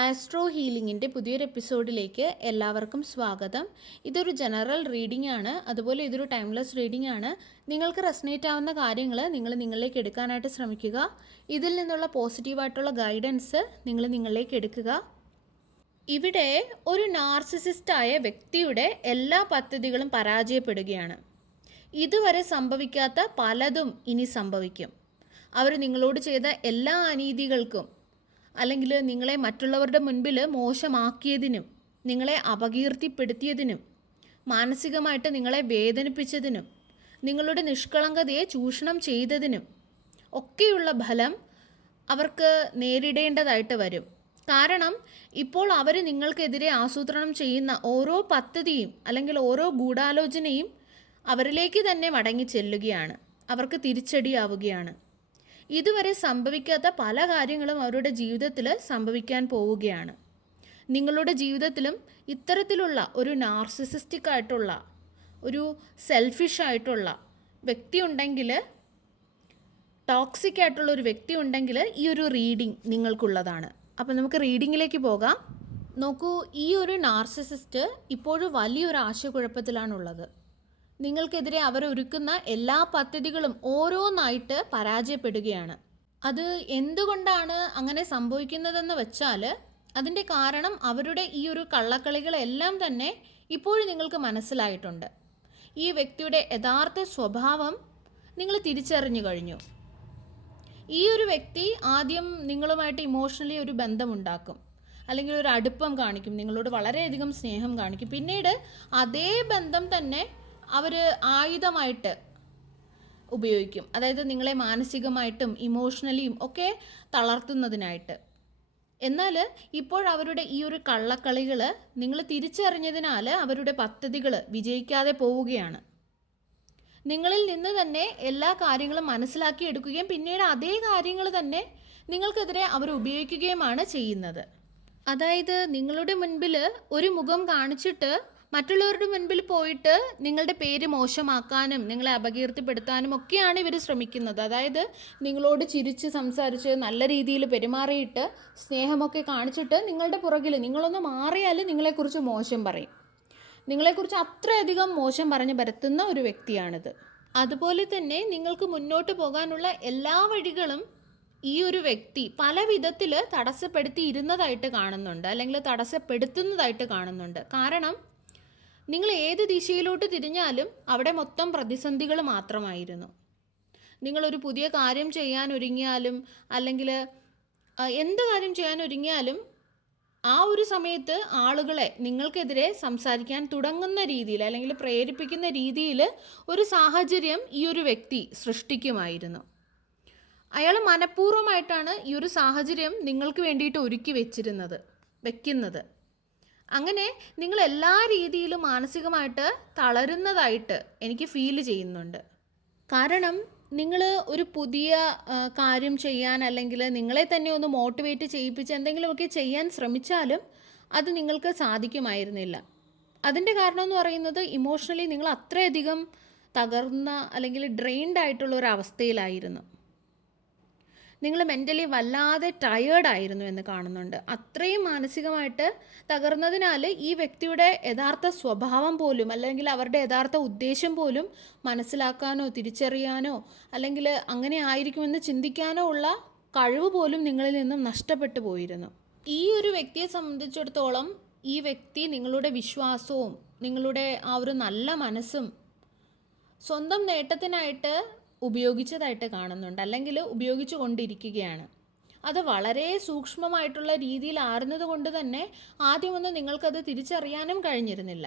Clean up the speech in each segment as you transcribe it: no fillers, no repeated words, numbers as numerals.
Astro ഹീലിംഗിൻ്റെ പുതിയൊരു എപ്പിസോഡിലേക്ക് എല്ലാവർക്കും സ്വാഗതം. ഇതൊരു ജനറൽ റീഡിംഗ് ആണ്, അതുപോലെ ഇതൊരു ടൈംലെസ് റീഡിംഗ് ആണ്. നിങ്ങൾക്ക് റെസനേറ്റ് ആവുന്ന കാര്യങ്ങൾ നിങ്ങളിലേക്ക് എടുക്കാനായിട്ട് ശ്രമിക്കുക. ഇതിൽ നിന്നുള്ള പോസിറ്റീവായിട്ടുള്ള ഗൈഡൻസ് നിങ്ങളിലേക്ക് എടുക്കുക. ഇവിടെ ഒരു നാർസിസിസ്റ്റായ വ്യക്തിയുടെ എല്ലാ പദ്ധതികളും പരാജയപ്പെടുകയാണ്. ഇതുവരെ സംഭവിക്കാത്ത പലതും ഇനി സംഭവിക്കും. അവർ നിങ്ങളോട് ചെയ്ത എല്ലാ അനീതികൾക്കും, അല്ലെങ്കിൽ നിങ്ങളെ മറ്റുള്ളവരുടെ മുൻപിൽ മോശമാക്കിയതിനും, നിങ്ങളെ അപകീർത്തിപ്പെടുത്തിയതിനും, മാനസികമായിട്ട് നിങ്ങളെ വേദനിപ്പിച്ചതിനും, നിങ്ങളുടെ നിഷ്കളങ്കതയെ ചൂഷണം ചെയ്തതിനും ഒക്കെയുള്ള ഫലം അവർക്ക് നേരിടേണ്ടതായിട്ട് വരും. കാരണം ഇപ്പോൾ അവർ നിങ്ങൾക്കെതിരെ ആസൂത്രണം ചെയ്യുന്ന ഓരോ പദ്ധതിയും അല്ലെങ്കിൽ ഓരോ ഗൂഢാലോചനയും അവരിലേക്ക് തന്നെ മടങ്ങി ചെല്ലുകയാണ്, അവർക്ക് തിരിച്ചടിയാവുകയാണ്. ഇതുവരെ സംഭവിക്കാത്ത പല കാര്യങ്ങളും അവരുടെ ജീവിതത്തിൽ സംഭവിക്കാൻ പോവുകയാണ്. നിങ്ങളുടെ ജീവിതത്തിലും ഇത്തരത്തിലുള്ള ഒരു നാർസിസിസ്റ്റിക് ആയിട്ടുള്ള, ഒരു സെൽഫിഷ് ആയിട്ടുള്ള വ്യക്തി ഉണ്ടെങ്കിൽ, ടോക്സിക് ആയിട്ടുള്ള ഒരു വ്യക്തി ഉണ്ടെങ്കിൽ ഈ ഒരു റീഡിംഗ് നിങ്ങൾക്കുള്ളതാണ്. അപ്പോൾ നമുക്ക് റീഡിങ്ങിലേക്ക് പോകാം. നോക്കൂ, ഈ ഒരു നാർസിസിസ്റ്റ് ഇപ്പോഴും വലിയൊരു ആശയക്കുഴപ്പത്തിലാണുള്ളത്. നിങ്ങൾക്കെതിരെ അവർ ഒരുക്കുന്ന എല്ലാ പദ്ധതികളും ഓരോന്നായിട്ട് പരാജയപ്പെടുകയാണ്. അത് എന്തുകൊണ്ടാണ് അങ്ങനെ സംഭവിക്കുന്നതെന്ന് വെച്ചാൽ അതിൻ്റെ കാരണം അവരുടെ ഈ ഒരു കള്ളക്കളികളെല്ലാം തന്നെ ഇപ്പോഴും നിങ്ങൾക്ക് മനസ്സിലായിട്ടുണ്ട്. ഈ വ്യക്തിയുടെ യഥാർത്ഥ സ്വഭാവം നിങ്ങൾ തിരിച്ചറിഞ്ഞു കഴിഞ്ഞു. ഈ ഒരു വ്യക്തി ആദ്യം നിങ്ങളുമായിട്ട് ഇമോഷണലി ഒരു ബന്ധമുണ്ടാക്കും, അല്ലെങ്കിൽ ഒരു അടുപ്പം കാണിക്കും, നിങ്ങളോട് വളരെയധികം സ്നേഹം കാണിക്കും. പിന്നീട് അതേ ബന്ധം തന്നെ അവർ ആയുധമായിട്ട് ഉപയോഗിക്കും. അതായത് നിങ്ങളെ മാനസികമായിട്ടും ഇമോഷണലിയും ഒക്കെ തളർത്തുന്നതിനായിട്ട്. എന്നാൽ ഇപ്പോൾ അവരുടെ ഈ ഒരു കള്ളക്കളികൾ നിങ്ങൾ തിരിച്ചറിഞ്ഞതിനാൽ അവരുടെ പദ്ധതികൾ വിജയിക്കാതെ പോവുകയാണ്. നിങ്ങളിൽ നിന്ന് തന്നെ എല്ലാ കാര്യങ്ങളും മനസ്സിലാക്കിയെടുക്കുകയും പിന്നീട് അതേ കാര്യങ്ങൾ തന്നെ നിങ്ങൾക്കെതിരെ അവർ ഉപയോഗിക്കുകയുമാണ് ചെയ്യുന്നത്. അതായത് നിങ്ങളുടെ മുൻപിൽ ഒരു മുഖം കാണിച്ചിട്ട് മറ്റുള്ളവരുടെ മുൻപിൽ പോയിട്ട് നിങ്ങളുടെ പേര് മോശമാക്കാനും നിങ്ങളെ അപകീർത്തിപ്പെടുത്താനും ഒക്കെയാണ് ഇവർ ശ്രമിക്കുന്നത്. അതായത് നിങ്ങളോട് ചിരിച്ച് സംസാരിച്ച് നല്ല രീതിയിൽ പെരുമാറിയിട്ട് സ്നേഹമൊക്കെ കാണിച്ചിട്ട് നിങ്ങളുടെ പുറകിൽ നിങ്ങളൊന്ന് മാറിയാൽ നിങ്ങളെക്കുറിച്ച് മോശം പറയും. നിങ്ങളെക്കുറിച്ച് അത്രയധികം മോശം പറഞ്ഞ് പരത്തുന്ന ഒരു വ്യക്തിയാണിത്. അതുപോലെ തന്നെ നിങ്ങൾക്ക് മുന്നോട്ട് പോകാനുള്ള എല്ലാ വഴികളും ഈ ഒരു വ്യക്തി പല വിധത്തിൽ തടസ്സപ്പെടുത്തിയിരുന്നതായിട്ട് കാണുന്നുണ്ട്, അല്ലെങ്കിൽ തടസ്സപ്പെടുത്തുന്നതായിട്ട് കാണുന്നുണ്ട്. കാരണം നിങ്ങൾ ഏത് ദിശയിലോട്ട് തിരിഞ്ഞാലും അവിടെ മൊത്തം പ്രതിസന്ധികൾ മാത്രമായിരുന്നു. നിങ്ങളൊരു പുതിയ കാര്യം ചെയ്യാൻ ഒരുങ്ങിയാലും, അല്ലെങ്കിൽ എന്ത് കാര്യം ചെയ്യാൻ ഒരുങ്ങിയാലും ആ ഒരു സമയത്ത് ആളുകളെ നിങ്ങൾക്കെതിരെ സംസാരിക്കാൻ തുടങ്ങുന്ന രീതിയിൽ, അല്ലെങ്കിൽ പ്രേരിപ്പിക്കുന്ന രീതിയിൽ ഒരു സാഹചര്യം ഈ ഒരു വ്യക്തി സൃഷ്ടിക്കുമായിരുന്നു. അയാൾ മനഃപൂർവ്വമായിട്ടാണ് ഈ ഒരു സാഹചര്യം നിങ്ങൾക്ക് വേണ്ടിയിട്ട് ഒരുക്കി വെക്കുന്നത്. അങ്ങനെ നിങ്ങൾ എല്ലാ രീതിയിലും മാനസികമായിട്ട് തളരുന്നതായിട്ട് എനിക്ക് ഫീൽ ചെയ്യുന്നുണ്ട്. കാരണം നിങ്ങൾ ഒരു പുതിയ കാര്യം ചെയ്യാൻ, അല്ലെങ്കിൽ നിങ്ങളെ തന്നെ ഒന്ന് മോട്ടിവേറ്റ് ചെയ്യിപ്പിച്ച് എന്തെങ്കിലുമൊക്കെ ചെയ്യാൻ ശ്രമിച്ചാലും അത് നിങ്ങൾക്ക് സാധിക്കുമായിരുന്നില്ല. അതിൻ്റെ കാരണം എന്ന് പറയുന്നത് ഇമോഷണലി നിങ്ങൾ അത്രയധികം തകർന്ന അല്ലെങ്കിൽ ഡ്രെയിൻഡ് ആയിട്ടുള്ള ഒരു അവസ്ഥയിലായിരുന്നു. നിങ്ങൾ മെൻ്റലി വല്ലാതെ ടയേർഡായിരുന്നു എന്ന് കാണുന്നുണ്ട്. അത്രയും മാനസികമായിട്ട് തകർന്നതിനാൽ ഈ വ്യക്തിയുടെ യഥാർത്ഥ സ്വഭാവം പോലും, അല്ലെങ്കിൽ അവരുടെ യഥാർത്ഥ ഉദ്ദേശം പോലും മനസ്സിലാക്കാനോ തിരിച്ചറിയാനോ അല്ലെങ്കിൽ അങ്ങനെ ആയിരിക്കുമെന്ന് ചിന്തിക്കാനോ ഉള്ള കഴിവ് പോലും നിങ്ങളിൽ നിന്നും നഷ്ടപ്പെട്ടു പോയിരുന്നു. ഈ ഒരു വ്യക്തിയെ സംബന്ധിച്ചിടത്തോളം ഈ വ്യക്തി നിങ്ങളുടെ വിശ്വാസവും നിങ്ങളുടെ ആ ഒരു നല്ല മനസ്സും സ്വന്തം നേട്ടത്തിനായിട്ട് ഉപയോഗിച്ചതായിട്ട് കാണുന്നുണ്ട്, അല്ലെങ്കിൽ ഉപയോഗിച്ചു കൊണ്ടിരിക്കുകയാണ്. അത് വളരെ സൂക്ഷ്മമായിട്ടുള്ള രീതിയിൽ ആറുന്നത് കൊണ്ട് തന്നെ ആദ്യമൊന്നും നിങ്ങൾക്കത് തിരിച്ചറിയാനും കഴിഞ്ഞിരുന്നില്ല.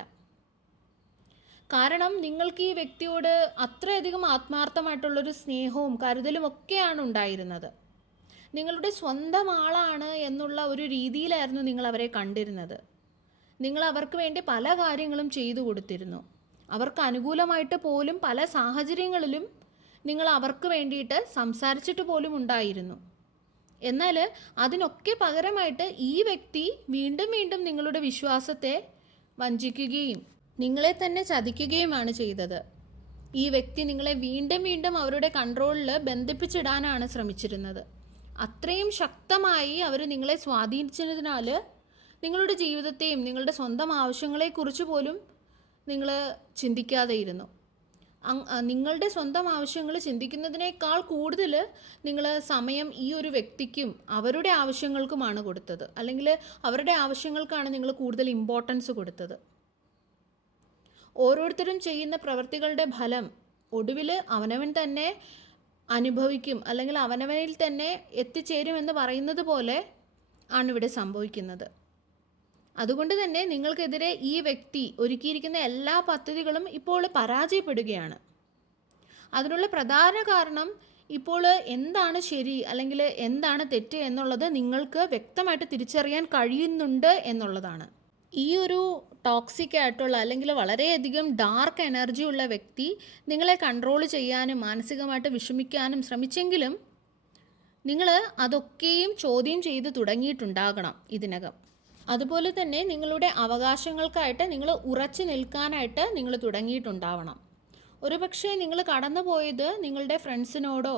കാരണം നിങ്ങൾക്ക് ഈ വ്യക്തിയോട് അത്രയധികം ആത്മാർത്ഥമായിട്ടുള്ളൊരു സ്നേഹവും കരുതലും ഒക്കെയാണ് ഉണ്ടായിരുന്നത്. നിങ്ങളുടെ സ്വന്തം ആളാണ് എന്നുള്ള ഒരു രീതിയിലായിരുന്നു നിങ്ങൾ അവരെ കണ്ടിരുന്നത്. നിങ്ങൾ അവർക്ക് വേണ്ടി പല കാര്യങ്ങളും ചെയ്തു കൊടുത്തിരുന്നു. അവർക്ക് അനുകൂലമായിട്ട് പോലും പല സാഹചര്യങ്ങളിലും നിങ്ങൾ അവർക്ക് വേണ്ടിയിട്ട് സംസാരിച്ചിട്ട് പോലും ഉണ്ടായിരുന്നു. എന്നാൽ അതിനൊക്കെ പകരമായിട്ട് ഈ വ്യക്തി വീണ്ടും വീണ്ടും നിങ്ങളുടെ വിശ്വാസത്തെ വഞ്ചിക്കുകയും നിങ്ങളെ തന്നെ ചതിക്കുകയുമാണ് ചെയ്തത്. ഈ വ്യക്തി നിങ്ങളെ വീണ്ടും വീണ്ടും അവരുടെ കൺട്രോളിൽ ബന്ധിപ്പിച്ചിടാനാണ് ശ്രമിച്ചിരുന്നത്. അത്രയും ശക്തമായി അവർ നിങ്ങളെ സ്വാധീനിച്ചതിനാൽ നിങ്ങളുടെ ജീവിതത്തെയും നിങ്ങളുടെ സ്വന്തം ആവശ്യങ്ങളെക്കുറിച്ച് പോലും നിങ്ങൾ ചിന്തിക്കാതെ ഇരുന്നു. നിങ്ങളുടെ സ്വന്തം ആവശ്യങ്ങൾ ചിന്തിക്കുന്നതിനേക്കാൾ കൂടുതൽ നിങ്ങൾ സമയം ഈ ഒരു വ്യക്തിക്കും അവരുടെ ആവശ്യങ്ങൾക്കുമാണ് കൊടുത്തത്, അല്ലെങ്കിൽ അവരുടെ ആവശ്യങ്ങൾക്കാണ് നിങ്ങൾ കൂടുതൽ ഇമ്പോർട്ടൻസ് കൊടുത്തത്. ഓരോരുത്തരും ചെയ്യുന്ന പ്രവൃത്തികളുടെ ഫലം ഒടുവിൽ അവനവൻ തന്നെ അനുഭവിക്കും, അല്ലെങ്കിൽ അവനവനിൽ തന്നെ എത്തിച്ചേരുമെന്ന് പറയുന്നത് പോലെ ആണ് ഇവിടെ സംഭവിക്കുന്നത്. അതുകൊണ്ട് തന്നെ നിങ്ങൾക്കെതിരെ ഈ വ്യക്തി ഒരുക്കിയിരിക്കുന്ന എല്ലാ പദ്ധതികളും ഇപ്പോൾ പരാജയപ്പെടുകയാണ്. അതിനുള്ള പ്രധാന കാരണം ഇപ്പോൾ എന്താണ് ശരി അല്ലെങ്കിൽ എന്താണ് തെറ്റ് എന്നുള്ളത് നിങ്ങൾക്ക് വ്യക്തമായിട്ട് തിരിച്ചറിയാൻ കഴിയുന്നുണ്ട് എന്നുള്ളതാണ്. ഈ ഒരു ടോക്സിക് ആയിട്ടുള്ള അല്ലെങ്കിൽ വളരെയധികം ഡാർക്ക് എനർജി ഉള്ള വ്യക്തി നിങ്ങളെ കൺട്രോൾ ചെയ്യാനും മാനസികമായിട്ട് വിഷമിക്കാനും ശ്രമിച്ചെങ്കിലും നിങ്ങൾ അതൊക്കെയും ചോദ്യം ചെയ്ത് തുടങ്ങിയിട്ടുണ്ടാകണം ഇതിനകം. അതുപോലെ തന്നെ നിങ്ങളുടെ അവകാശങ്ങൾക്കായിട്ട് നിങ്ങൾ ഉറച്ചു നിൽക്കാനായിട്ട് നിങ്ങൾ തുടങ്ങിയിട്ടുണ്ടാവണം. ഒരുപക്ഷെ നിങ്ങൾ കടന്നുപോയത് നിങ്ങളുടെ ഫ്രണ്ട്സിനോടോ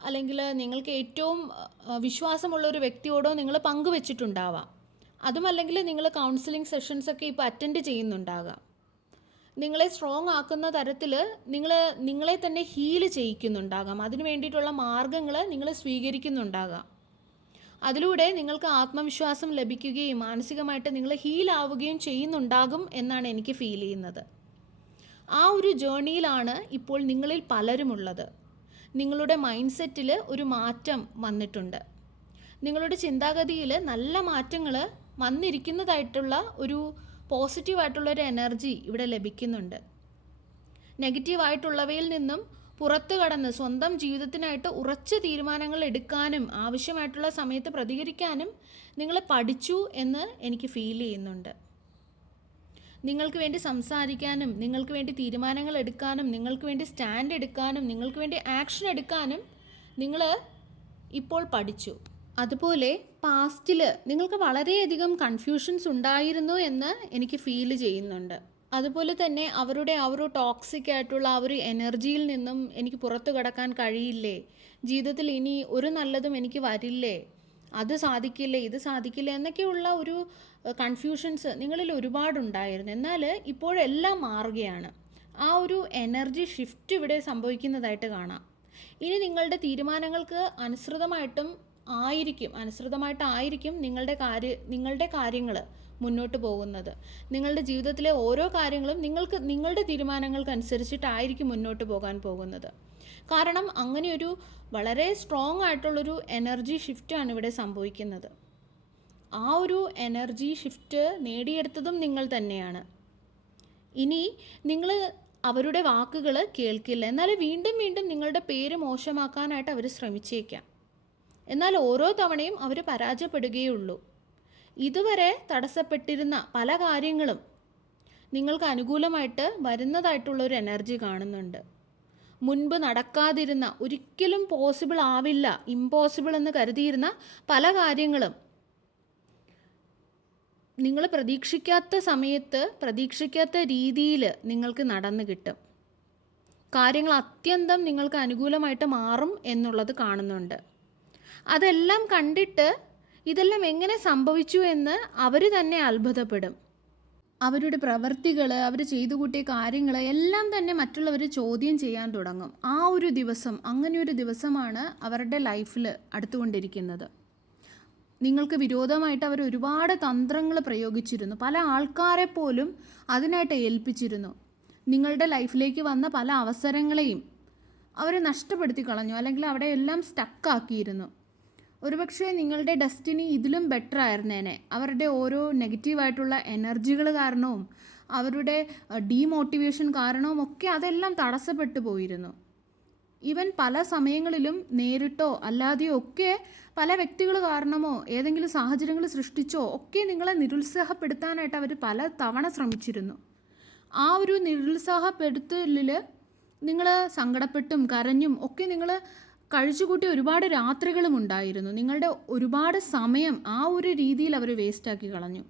അല്ലെങ്കിൽ നിങ്ങൾക്ക് ഏറ്റവും വിശ്വാസമുള്ള ഒരു വ്യക്തിയോടോ നിങ്ങൾ പങ്കുവെച്ചിട്ടുണ്ടാവാം. അതുമല്ലെങ്കിൽ നിങ്ങൾ കൗൺസിലിംഗ് സെഷൻസൊക്കെ ഇപ്പോൾ അറ്റൻഡ് ചെയ്യുന്നുണ്ടാകാം. നിങ്ങളെ സ്ട്രോങ് ആക്കുന്ന തരത്തിൽ നിങ്ങളെ തന്നെ ഹീൽ ചെയ്യിക്കുന്നുണ്ടാകാം. അതിനു വേണ്ടിയിട്ടുള്ള മാർഗങ്ങൾ നിങ്ങൾ സ്വീകരിക്കുന്നുണ്ടാകാം. അതിലൂടെ നിങ്ങൾക്ക് ആത്മവിശ്വാസം ലഭിക്കുകയും മാനസികമായിട്ട് നിങ്ങൾ ഹീലാവുകയും ചെയ്യുന്നുണ്ടാകും എന്നാണ് എനിക്ക് ഫീൽ ചെയ്യുന്നത്. ആ ഒരു ജേർണിയിലാണ് ഇപ്പോൾ നിങ്ങളിൽ പലരുമുള്ളത്. നിങ്ങളുടെ മൈൻഡ് സെറ്റിൽ ഒരു മാറ്റം വന്നിട്ടുണ്ട്. നിങ്ങളുടെ ചിന്താഗതിയിൽ നല്ല മാറ്റങ്ങൾ വന്നിരിക്കുന്നതായിട്ടുള്ള ഒരു പോസിറ്റീവായിട്ടുള്ളൊരു എനർജി ഇവിടെ ലഭിക്കുന്നുണ്ട്. നെഗറ്റീവായിട്ടുള്ളവയിൽ നിന്നും പുറത്തു കടന്ന് സ്വന്തം ജീവിതത്തിനായിട്ട് ഉറച്ച തീരുമാനങ്ങൾ എടുക്കാനും ആവശ്യമായിട്ടുള്ള സമയത്ത് പ്രതികരിക്കാനും നിങ്ങൾ പഠിച്ചു എന്ന് എനിക്ക് ഫീൽ ചെയ്യുന്നുണ്ട്. നിങ്ങൾക്ക് വേണ്ടി സംസാരിക്കാനും നിങ്ങൾക്ക് വേണ്ടി തീരുമാനങ്ങൾ എടുക്കാനും നിങ്ങൾക്ക് വേണ്ടി സ്റ്റാൻഡ് എടുക്കാനും നിങ്ങൾക്ക് വേണ്ടി ആക്ഷൻ എടുക്കാനും നിങ്ങൾ ഇപ്പോൾ പഠിച്ചു. അതുപോലെ പാസ്റ്റിൽ നിങ്ങൾക്ക് വളരെയധികം കൺഫ്യൂഷൻസ് ഉണ്ടായിരുന്നു എന്ന് എനിക്ക് ഫീൽ ചെയ്യുന്നുണ്ട്. അതുപോലെ തന്നെ അവരുടെ ആ ഒരു ടോക്സിക് ആയിട്ടുള്ള ആ ഒരു എനർജിയിൽ നിന്നും എനിക്ക് പുറത്തു കടക്കാൻ കഴിയില്ലേ, ജീവിതത്തിൽ ഇനി ഒരു നല്ലതും എനിക്ക് വരില്ലേ, അത് സാധിക്കില്ലേ ഇത് സാധിക്കില്ലേ എന്നൊക്കെയുള്ള ഒരു കൺഫ്യൂഷൻസ് നിങ്ങളിൽ ഒരുപാടുണ്ടായിരുന്നു. എന്നാൽ ഇപ്പോഴെല്ലാം മാറുകയാണ്. ആ ഒരു എനർജി ഷിഫ്റ്റ് ഇവിടെ സംഭവിക്കുന്നതായിട്ട് കാണാം. ഇനി നിങ്ങളുടെ തീരുമാനങ്ങൾക്ക് അനുസൃതമായിട്ടായിരിക്കും നിങ്ങളുടെ കാര്യങ്ങൾ മുന്നോട്ട് പോകുന്നത്. നിങ്ങളുടെ ജീവിതത്തിലെ ഓരോ കാര്യങ്ങളും നിങ്ങളുടെ തീരുമാനങ്ങൾക്കനുസരിച്ചിട്ടായിരിക്കും മുന്നോട്ട് പോകാൻ പോകുന്നത്. കാരണം അങ്ങനെയൊരു വളരെ സ്ട്രോങ് ആയിട്ടുള്ളൊരു എനർജി ഷിഫ്റ്റാണ് ഇവിടെ സംഭവിക്കുന്നത്. ആ ഒരു എനർജി ഷിഫ്റ്റ് നേടിയെടുത്തതും നിങ്ങൾ തന്നെയാണ്. ഇനി നിങ്ങൾ അവരുടെ വാക്കുകൾ കേൾക്കില്ല, എന്നാൽ വീണ്ടും വീണ്ടും നിങ്ങളുടെ പേര് മോശമാക്കാനായിട്ട് അവർ ശ്രമിച്ചേക്കാം. എന്നാൽ ഓരോ തവണയും അവർ പരാജയപ്പെടുകയുള്ളൂ. ഇതുവരെ തടസ്സപ്പെട്ടിരുന്ന പല കാര്യങ്ങളും നിങ്ങൾക്ക് അനുകൂലമായിട്ട് വരുന്നതായിട്ടുള്ളൊരു എനർജി കാണുന്നുണ്ട്. മുൻപ് നടക്കാതിരുന്ന, ഒരിക്കലും പോസിബിൾ ആവില്ല, ഇമ്പോസിബിൾ എന്ന് കരുതിയിരുന്ന പല കാര്യങ്ങളും നിങ്ങൾ പ്രതീക്ഷിക്കാത്ത സമയത്ത് പ്രതീക്ഷിക്കാത്ത രീതിയിൽ നിങ്ങൾക്ക് നടന്നു കിട്ടും. കാര്യങ്ങൾ അത്യന്തം നിങ്ങൾക്ക് അനുകൂലമായിട്ട് മാറും എന്നുള്ളത് കാണുന്നുണ്ട്. അതെല്ലാം കണ്ടിട്ട് ഇതെല്ലാം എങ്ങനെ സംഭവിച്ചു എന്ന് അവർ തന്നെ അത്ഭുതപ്പെടും. അവരുടെ പ്രവൃത്തികൾ, അവർ ചെയ്തു കൂട്ടിയ കാര്യങ്ങൾ എല്ലാം തന്നെ മറ്റുള്ളവർ ചോദ്യം ചെയ്യാൻ തുടങ്ങും. ആ ഒരു ദിവസം, അങ്ങനെയൊരു ദിവസമാണ് അവരുടെ ലൈഫിൽ അടുത്തുകൊണ്ടിരിക്കുന്നത്. നിങ്ങൾക്ക് വിരോധമായിട്ട് അവർ ഒരുപാട് തന്ത്രങ്ങൾ പ്രയോഗിച്ചിരുന്നു. പല ആൾക്കാരെ പോലും അതിനായിട്ട് ഏൽപ്പിച്ചിരുന്നു. നിങ്ങളുടെ ലൈഫിലേക്ക് വന്ന പല അവസരങ്ങളെയും അവർ നഷ്ടപ്പെടുത്തി കളഞ്ഞു, അല്ലെങ്കിൽ അവിടെ എല്ലാം സ്റ്റക്കാക്കിയിരുന്നു. ഒരുപക്ഷെ നിങ്ങളുടെ ഡെസ്റ്റിനി ഇതിലും ബെറ്റർ ആയിരുന്നേനെ. അവരുടെ ഓരോ നെഗറ്റീവായിട്ടുള്ള എനർജികൾ കാരണവും അവരുടെ ഡീമോട്ടിവേഷൻ കാരണവും ഒക്കെ അതെല്ലാം തടസ്സപ്പെട്ടു പോയിരുന്നു. ഈവൻ പല സമയങ്ങളിലും നേരിട്ടോ അല്ലാതെയോ ഒക്കെ പല വ്യക്തികൾ കാരണമോ ഏതെങ്കിലും സാഹചര്യങ്ങൾ സൃഷ്ടിച്ചോ ഒക്കെ നിങ്ങളെ നിരുത്സാഹപ്പെടുത്താനായിട്ട് അവർ പല തവണ ശ്രമിച്ചിരുന്നു. ആ ഒരു നിരുത്സാഹപ്പെടുത്തലിൽ നിങ്ങൾ സങ്കടപ്പെട്ടും കരഞ്ഞും ഒക്കെ നിങ്ങൾ കഴിച്ചുകൂട്ടി ഒരുപാട് രാത്രികളും ഉണ്ടായിരുന്നു. നിങ്ങളുടെ ഒരുപാട് സമയം ആ ഒരു രീതിയിൽ അവർ വേസ്റ്റാക്കി കളഞ്ഞു.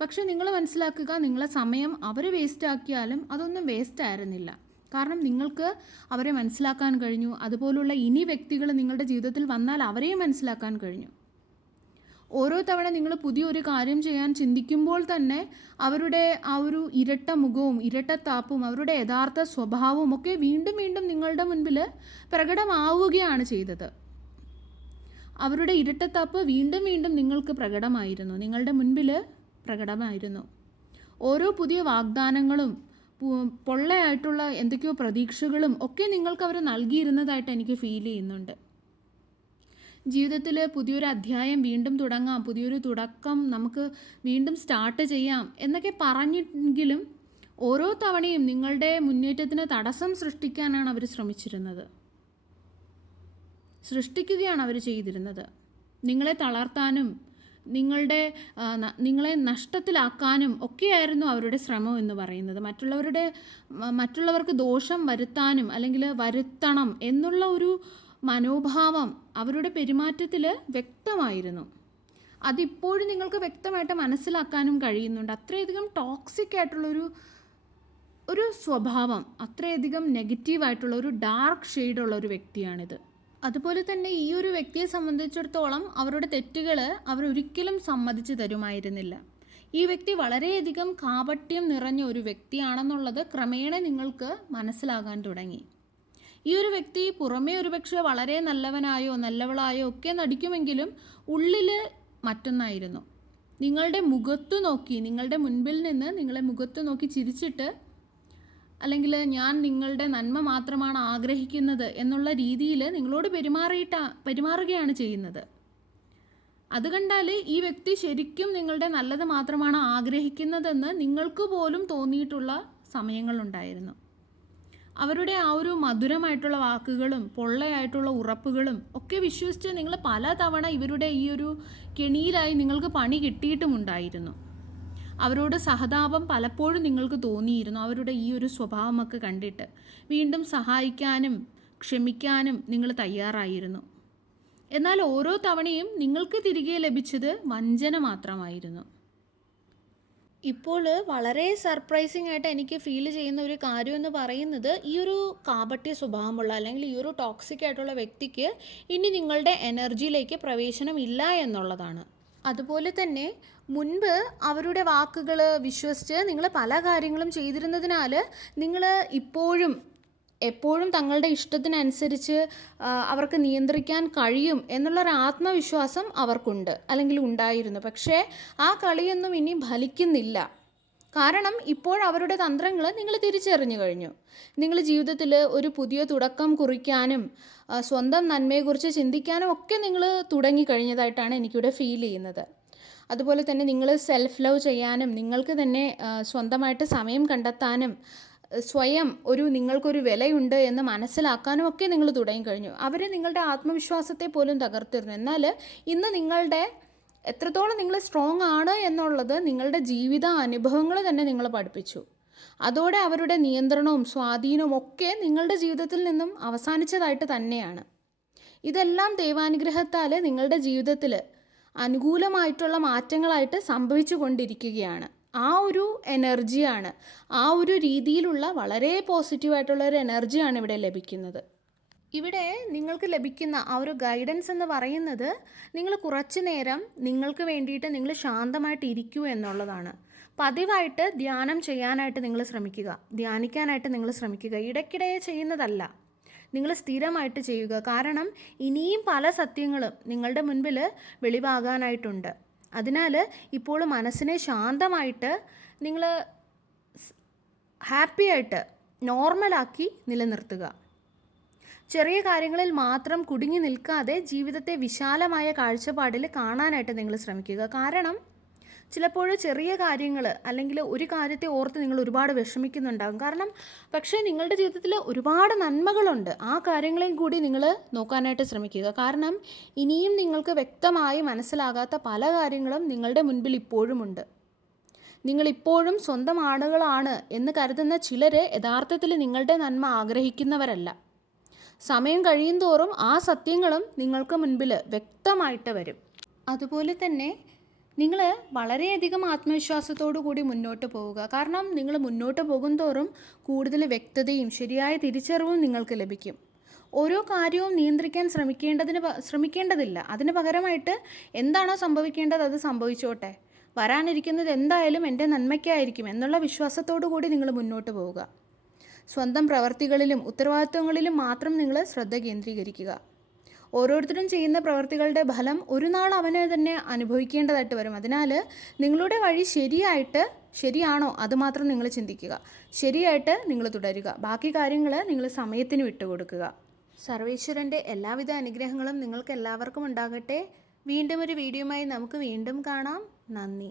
പക്ഷെ നിങ്ങൾ മനസ്സിലാക്കുക, നിങ്ങളെ സമയം അവർ വേസ്റ്റാക്കിയാലും അതൊന്നും വേസ്റ്റ് ആയിരുന്നില്ല. കാരണം നിങ്ങൾക്ക് അവരെ മനസ്സിലാക്കാൻ കഴിഞ്ഞു. അതുപോലുള്ള ഇനി വ്യക്തികൾ നിങ്ങളുടെ ജീവിതത്തിൽ വന്നാൽ അവരെയും മനസ്സിലാക്കാൻ കഴിഞ്ഞു. ഓരോ തവണ നിങ്ങൾ പുതിയൊരു കാര്യം ചെയ്യാൻ ചിന്തിക്കുമ്പോൾ തന്നെ അവരുടെ ആ ഒരു ഇരട്ട മുഖവും ഇരട്ടത്താപ്പും അവരുടെ യഥാർത്ഥ സ്വഭാവവും ഒക്കെ വീണ്ടും വീണ്ടും നിങ്ങളുടെ മുൻപിൽ പ്രകടമാവുകയാണ് ചെയ്തത്. അവരുടെ ഇരട്ടത്താപ്പ് വീണ്ടും വീണ്ടും നിങ്ങൾക്ക് പ്രകടമായിരുന്നു, നിങ്ങളുടെ മുൻപിൽ പ്രകടമായിരുന്നു. ഓരോ പുതിയ വാഗ്ദാനങ്ങളും പൊള്ളയായിട്ടുള്ള എന്തൊക്കെയോ പ്രതീക്ഷകളും ഒക്കെ നിങ്ങൾക്ക് അവർ നൽകിയിരുന്നതായിട്ട് എനിക്ക് ഫീൽ ചെയ്യുന്നുണ്ട്. ജീവിതത്തിൽ പുതിയൊരു അധ്യായം വീണ്ടും തുടങ്ങാം, പുതിയൊരു തുടക്കം നമുക്ക് വീണ്ടും സ്റ്റാർട്ട് ചെയ്യാം എന്നൊക്കെ പറഞ്ഞെങ്കിലും ഓരോ തവണയും നിങ്ങളുടെ മുന്നേറ്റത്തിന് തടസ്സം സൃഷ്ടിക്കാനാണ് അവർ സൃഷ്ടിക്കുകയാണ് അവർ ചെയ്തിരുന്നത്. നിങ്ങളെ തളർത്താനും നിങ്ങളെ നഷ്ടത്തിലാക്കാനും ഒക്കെയായിരുന്നു അവരുടെ ശ്രമം എന്ന് പറയുന്നത്. മറ്റുള്ളവർക്ക് ദോഷം വരുത്താനും അല്ലെങ്കിൽ വരുത്തണം എന്നുള്ള ഒരു മനോഭാവം അവരുടെ പെരുമാറ്റത്തിൽ വ്യക്തമായിരുന്നു. അതിപ്പോഴും നിങ്ങൾക്ക് വ്യക്തമായിട്ട് മനസ്സിലാക്കാനും കഴിയുന്നുണ്ട്. അത്രയധികം ടോക്സിക് ആയിട്ടുള്ളൊരു സ്വഭാവം, അത്രയധികം നെഗറ്റീവായിട്ടുള്ള ഒരു ഡാർക്ക് ഷെയ്ഡുള്ള ഒരു വ്യക്തിയാണിത്. അതുപോലെ തന്നെ ഈ ഒരു വ്യക്തിയെ സംബന്ധിച്ചിടത്തോളം അവരുടെ തെറ്റുകൾ അവരൊരിക്കലും സമ്മതിച്ചു തരുമായിരുന്നില്ല. ഈ വ്യക്തി വളരെയധികം കാപട്യം നിറഞ്ഞ ഒരു വ്യക്തിയാണെന്നുള്ളത് ക്രമേണ നിങ്ങൾക്ക് മനസ്സിലാകാൻ തുടങ്ങി. ഈ ഒരു വ്യക്തി പുറമേ ഒരുപക്ഷെ വളരെ നല്ലവനായോ നല്ലവളായോ ഒക്കെ നടിക്കുമെങ്കിലും ഉള്ളിൽ മറ്റൊന്നായിരുന്നു. നിങ്ങളുടെ മുൻപിൽ നിന്ന് നിങ്ങളെ മുഖത്ത് നോക്കി ചിരിച്ചിട്ട്, അല്ലെങ്കിൽ ഞാൻ നിങ്ങളുടെ നന്മ മാത്രമാണ് ആഗ്രഹിക്കുന്നത് എന്നുള്ള രീതിയിൽ നിങ്ങളോട് പെരുമാറുകയാണ് ചെയ്യുന്നത്. അത് കണ്ടാൽ ഈ വ്യക്തി ശരിക്കും നിങ്ങളുടെ നല്ലത് മാത്രമാണ് ആഗ്രഹിക്കുന്നതെന്ന് നിങ്ങൾക്ക് പോലും തോന്നിയിട്ടുള്ള സമയങ്ങളുണ്ടായിരുന്നു. അവരുടെ ആ ഒരു മധുരമായിട്ടുള്ള വാക്കുകളും പൊള്ളയായിട്ടുള്ള ഉറപ്പുകളും ഒക്കെ വിശ്വസിച്ച് നിങ്ങൾ പലതവണ ഇവരുടെ ഈ ഒരു കെണിയിലായി നിങ്ങൾക്ക് പണി കിട്ടിയിട്ടുമുണ്ടായിരുന്നു. അവരോട് സഹതാപം പലപ്പോഴും നിങ്ങൾക്ക് തോന്നിയിരുന്നു. അവരുടെ ഈ ഒരു സ്വഭാവമൊക്കെ കണ്ടിട്ട് വീണ്ടും സഹായിക്കാനും ക്ഷമിക്കാനും നിങ്ങൾ തയ്യാറായിരുന്നു. എന്നാൽ ഓരോ തവണയും നിങ്ങൾക്ക് തിരികെ ലഭിച്ചത് വഞ്ചന മാത്രമായിരുന്നു. ഇപ്പോൾ വളരെ സർപ്രൈസിങ് ആയിട്ട് എനിക്ക് ഫീൽ ചെയ്യുന്ന ഒരു കാര്യം എന്ന് പറയുന്നത്, ഈ ഒരു കാപട്യ സ്വഭാവമുള്ള അല്ലെങ്കിൽ ഈ ഒരു ടോക്സിക് ആയിട്ടുള്ള വ്യക്തിക്ക് ഇനി നിങ്ങളുടെ എനർജിയിലേക്ക് പ്രവേശനമില്ല എന്നുള്ളതാണ്. അതുപോലെ തന്നെ മുൻപ് അവരുടെ വാക്കുകൾ വിശ്വസിച്ച് നിങ്ങൾ പല കാര്യങ്ങളും ചെയ്തിരുന്നതിനാൽ നിങ്ങൾ എപ്പോഴും തങ്ങളുടെ ഇഷ്ടത്തിനനുസരിച്ച് അവർക്ക് നിയന്ത്രിക്കാൻ കഴിയും എന്നുള്ളൊരു ആത്മവിശ്വാസം അവർക്കുണ്ട്, അല്ലെങ്കിൽ ഉണ്ടായിരുന്നു. പക്ഷേ ആ കളിയൊന്നും ഇനി ഫലിക്കുന്നില്ല. കാരണം ഇപ്പോൾ അവരുടെ തന്ത്രങ്ങൾ നിങ്ങൾ തിരിച്ചറിഞ്ഞു കഴിഞ്ഞു. നിങ്ങൾ ജീവിതത്തിൽ ഒരു പുതിയ തുടക്കം കുറിക്കാനും സ്വന്തം നന്മയെക്കുറിച്ച് ചിന്തിക്കാനും ഒക്കെ നിങ്ങൾ തുടങ്ങിക്കഴിഞ്ഞതായിട്ടാണ് എനിക്കിവിടെ ഫീൽ ചെയ്യുന്നത്. അതുപോലെ തന്നെ നിങ്ങൾ സെൽഫ് ലവ് ചെയ്യാനും നിങ്ങൾക്ക് തന്നെ സ്വന്തമായിട്ട് സമയം കണ്ടെത്താനും സ്വയം നിങ്ങൾക്കൊരു വിലയുണ്ട് എന്ന് മനസ്സിലാക്കാനും ഒക്കെ നിങ്ങൾ തുടങ്ങിക്കഴിഞ്ഞു. അവർ നിങ്ങളുടെ ആത്മവിശ്വാസത്തെ പോലും തകർത്തിരുന്നു. എന്നാൽ ഇന്ന് എത്രത്തോളം നിങ്ങൾ സ്ട്രോങ് ആണ് എന്നുള്ളത് നിങ്ങളുടെ ജീവിത അനുഭവങ്ങൾ തന്നെ നിങ്ങളെ പഠിപ്പിച്ചു. അതോടെ അവരുടെ നിയന്ത്രണവും സ്വാധീനവും ഒക്കെ നിങ്ങളുടെ ജീവിതത്തിൽ നിന്നും അവസാനിച്ചതായിട്ട് തന്നെയാണ്. ഇതെല്ലാം ദൈവാനുഗ്രഹത്താൽ നിങ്ങളുടെ ജീവിതത്തിൽ അനുകൂലമായിട്ടുള്ള മാറ്റങ്ങളായിട്ട് സംഭവിച്ചു കൊണ്ടിരിക്കുകയാണ്. ആ ഒരു എനർജിയാണ്, ആ ഒരു രീതിയിലുള്ള വളരെ പോസിറ്റീവായിട്ടുള്ള ഒരു എനർജിയാണ് ഇവിടെ ലഭിക്കുന്നത്. ഇവിടെ നിങ്ങൾക്ക് ലഭിക്കുന്ന ആ ഒരു ഗൈഡൻസ് എന്ന് പറയുന്നത്, നിങ്ങൾ കുറച്ചു നേരം നിങ്ങൾക്ക് വേണ്ടിയിട്ട് നിങ്ങൾ ശാന്തമായിട്ട് ഇരിക്കൂ എന്നുള്ളതാണ്. പതിവായിട്ട് ധ്യാനം ചെയ്യാനായിട്ട് നിങ്ങൾ ശ്രമിക്കുക, ധ്യാനിക്കാനായിട്ട് നിങ്ങൾ ശ്രമിക്കുക. ഇടയ്ക്കിടെ ചെയ്യുന്നതല്ല, നിങ്ങൾ സ്ഥിരമായിട്ട് ചെയ്യുക. കാരണം ഇനിയും പല സത്യങ്ങളും നിങ്ങളുടെ മുൻപിൽ വെളിവാകാനായിട്ടുണ്ട്. അതിനാൽ ഇപ്പോൾ മനസ്സിനെ ശാന്തമായിട്ട് നിങ്ങൾ ഹാപ്പിയായിട്ട് നോർമലാക്കി നിലനിർത്തുക. ചെറിയ കാര്യങ്ങളിൽ മാത്രം കുടുങ്ങി നിൽക്കാതെ ജീവിതത്തെ വിശാലമായ കാഴ്ചപ്പാടിൽ കാണാനായിട്ട് നിങ്ങൾ ശ്രമിക്കുക. കാരണം ചിലപ്പോൾ ചെറിയ കാര്യങ്ങൾ അല്ലെങ്കിൽ ഒരു കാര്യത്തെ ഓർത്ത് നിങ്ങൾ ഒരുപാട് വിഷമിക്കുന്നുണ്ടാകും. പക്ഷേ നിങ്ങളുടെ ജീവിതത്തിൽ ഒരുപാട് നന്മകളുണ്ട്. ആ കാര്യങ്ങളെയും കൂടി നിങ്ങൾ നോക്കാനായിട്ട് ശ്രമിക്കുക. കാരണം ഇനിയും നിങ്ങൾക്ക് വ്യക്തമായി മനസ്സിലാകാത്ത പല കാര്യങ്ങളും നിങ്ങളുടെ മുൻപിൽ ഇപ്പോഴുമുണ്ട്. നിങ്ങളിപ്പോഴും സ്വന്തം ആളുകളാണ് എന്ന് കരുതുന്ന ചിലർ യഥാർത്ഥത്തിൽ നിങ്ങളുടെ നന്മ ആഗ്രഹിക്കുന്നവരല്ല. സമയം കഴിയും തോറും ആ സത്യങ്ങളും നിങ്ങൾക്ക് മുൻപിൽ വ്യക്തമായിട്ട് വരും. അതുപോലെ തന്നെ നിങ്ങൾ വളരെയധികം ആത്മവിശ്വാസത്തോടു കൂടി മുന്നോട്ട് പോവുക. കാരണം നിങ്ങൾ മുന്നോട്ട് പോകുന്തോറും കൂടുതൽ വ്യക്തതയും ശരിയായ തിരിച്ചറിവും നിങ്ങൾക്ക് ലഭിക്കും. ഓരോ കാര്യവും നിയന്ത്രിക്കാൻ ശ്രമിക്കേണ്ടതില്ല. അതിന് പകരമായിട്ട് എന്താണോ സംഭവിക്കേണ്ടത് അത് സംഭവിച്ചോട്ടെ, വരാനിരിക്കുന്നത് എന്തായാലും എൻ്റെ നന്മയ്ക്കായിരിക്കും എന്നുള്ള വിശ്വാസത്തോടു കൂടി നിങ്ങൾ മുന്നോട്ട് പോവുക. സ്വന്തം പ്രവർത്തികളിലും ഉത്തരവാദിത്വങ്ങളിലും മാത്രം നിങ്ങൾ ശ്രദ്ധ കേന്ദ്രീകരിക്കുക. ഓരോരുത്തരും ചെയ്യുന്ന പ്രവർത്തികളുടെ ഫലം ഒരു നാൾ അവന് തന്നെ അനുഭവിക്കേണ്ടതായിട്ട് വരും. അതിനാൽ നിങ്ങളുടെ വഴി ശരിയാണോ അതുമാത്രം നിങ്ങൾ ചിന്തിക്കുക. ശരിയായിട്ട് നിങ്ങൾ തുടരുക. ബാക്കി കാര്യങ്ങൾ നിങ്ങൾ സമയത്തിന് വിട്ടുകൊടുക്കുക. സർവേശ്വരൻ്റെ എല്ലാവിധ അനുഗ്രഹങ്ങളും നിങ്ങൾക്ക് എല്ലാവർക്കും ഉണ്ടാകട്ടെ. വീണ്ടും ഒരു വീഡിയോയുമായി നമുക്ക് വീണ്ടും കാണാം. നന്ദി.